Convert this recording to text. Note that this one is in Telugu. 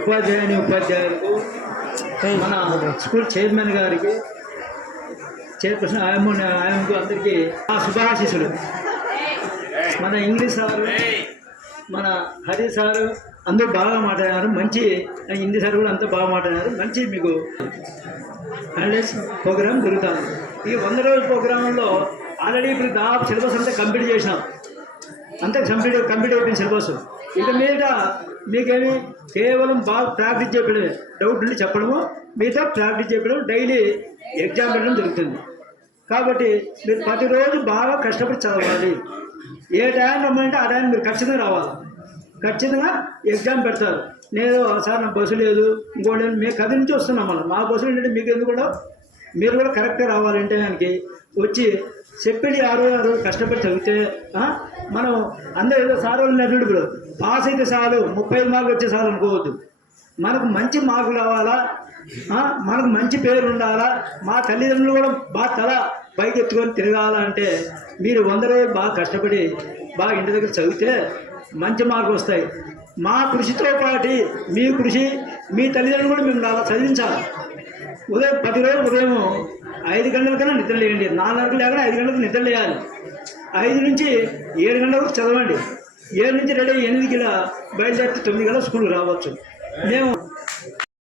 ఉపాధ్యాయుని ఉపాధ్యాయులకు మన స్కూల్ చైర్మన్ గారికి చైర్పర్సన్ ఆయమ్మ ఆయనకు అందరికీ ఆ శుభాశీస్సులు. మన ఇంగ్లీష్ సారు మన హరి సారు అందరూ బాగా మాట్లాడారు మంచి హిందీ సార్ కూడా అంతా బాగా మాట్లాడారు మంచి మీకు హాలిడేస్ ప్రోగ్రామ్ జరుగుతుంది ఈ వంద రోజుల ప్రోగ్రాంలో ఆల్రెడీ ఇప్పుడు దాదాపు సిలబస్ అంతా కంప్లీట్ చేసినాం. అంతా కంప్లీట్ కంప్లీట్ అయిపోయింది సిలబస్ ఇక మీద మీకేమి కేవలం బాగా ప్రాక్టీస్ చేయడమే డౌట్ ఉండి చెప్పడము మిగతా ప్రాక్టీస్ చేయడం డైలీ ఎగ్జామ్ పెట్టడం జరుగుతుంది. కాబట్టి మీరు ప్రతిరోజు బాగా కష్టపడి చదవాలి. ఏ టైం రమ్మంటే ఆ టైం మీరు ఖచ్చితంగా రావాలి. ఖచ్చితంగా ఎగ్జామ్ పెడతారు. నేను సార్ నా బస్సు లేదు. ఇంకోటి లేదు. మేము కథ నుంచి వస్తున్నాం మళ్ళీ మా బస్సులు ఏంటంటే మీకు ఎందుకు కూడా మీరు కూడా కరెక్ట్గా రావాలంటే దానికి వచ్చి చెప్పేది ఆ రోజు ఆ రోజు కష్టపడి చదివితే మనం అందరూ ఏదో సార్ వాళ్ళు నటుడు ఇప్పుడు పాస్ అయితే చాలు ముప్పై మార్కులు వచ్చే చాలు అనుకోవద్దు. మనకు మంచి మార్కులు రావాలా? మనకు మంచి పేరు ఉండాలా? మా తల్లిదండ్రులు కూడా బాగా తల పైకి ఎత్తుకొని తిరగాలంటే మీరు వంద రోజులు బాగా కష్టపడి బాగా ఇంటి దగ్గర చదివితే మంచి మార్కులు వస్తాయి. మా కృషితో పాటు మీ కృషి మీ తల్లిదండ్రులు కూడా మేము అలా చదివించాలి. ఉదయం పది రోజులు ఉదయం ఐదు గంటల కన్నా నిద్ర లేయండి. నాలుగు లేకుండా ఐదు గంటలకు నిద్ర లేయాలి. ఐదు నుంచి ఏడు గంటల వరకు చదవండి. ఏడు నుంచి రెడీ ఎనిమిది కిలో బయలుదేరితే తొమ్మిది గంటల స్కూల్కి రావచ్చు. మేము